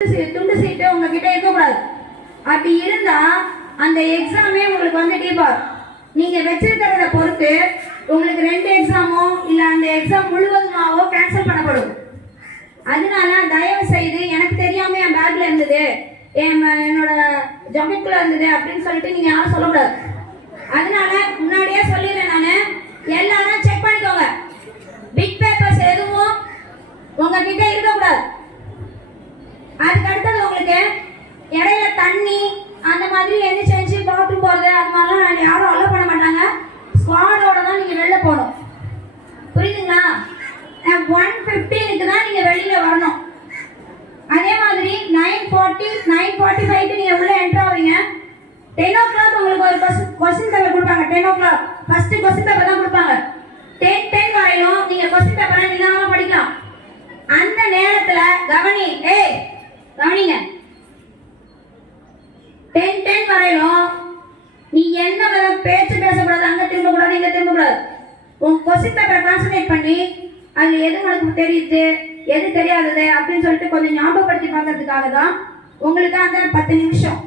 துண்டு சீட்டு உங்ககிட்ட இருக்கக்கூடாது. அப்படி இருந்தா அந்த எக்ஸாமே உங்களுக்கு வந்து டீபார். நீங்க வச்சிருக்கிறத பொறுத்து உங்களுக்கு 2 எக்ஸாமோ இல்ல அந்த எக்ஸாம் முழுவதுமாவோ கேன்சல் பண்ணப்படும். அதனால தயவு செய்து எனக்கு தெரியாம என் பேக்ல இருந்தது, என்னோட ஜாக்கெட்குள்ள இருந்தது அப்படின்னு சொல்லிட்டு நீங்க யாரும் சொல்லக்கூடாது. அதனால முன்னாடியே சொல்லிடுறேன், நானு எல்லாரும் செக் பண்ணிக்கோங்க. பிக் பேப்பர்ஸ் எதுவும் உங்ககிட்ட இருக்கக்கூடாது. அதுக்கு அடுத்தது உங்களுக்கு இடையில தண்ணி அந்த மாதிரி என்ன செஞ்சு பாத்ரூம் போறது அது மாதிரிலாம் யாரும் அலோ பண்ண மாட்டாங்க. ஸ்குவாடோட தான் நீங்க வெளில போகணும், புரியுதுங்களா? 1:15 தான் நீங்க வெளியில வரணும். அதே மாதிரி 9:40 9:45 நீங்க உள்ள என்டர் ஆவீங்க. 10 o'clock உங்களுக்கு ஒரு கொஸ்டின் பேப்பர் கொடுப்பாங்க. 10 o'clock ஃபர்ஸ்ட் கொஸ்டின் பேப்பர் தான் கொடுப்பாங்க. 10 வரையிலும் நீங்க கொஸ்டின் பேப்பரை நிதானமா படிக்கலாம். அந்த நேரத்துல கவனிங்க, 10 வரையிலும் நீ என்ன பேச்சு பேசக்கூடாது, அங்க திரும்பக்கூடாது, இங்க திரும்பக்கூடாது. உன் கொஸ்டின் பேப்பரை கான்சன்ட்ரேட் பண்ணி அதுல எது உனக்கு தெரியுது எது தெரியாதது அப்படின்னு சொல்லிட்டு கொஞ்சம் ஞாபகப்படுத்தி பார்க்கறதுக்காக தான் உங்களுக்கு அந்த 10 நிமிஷம்.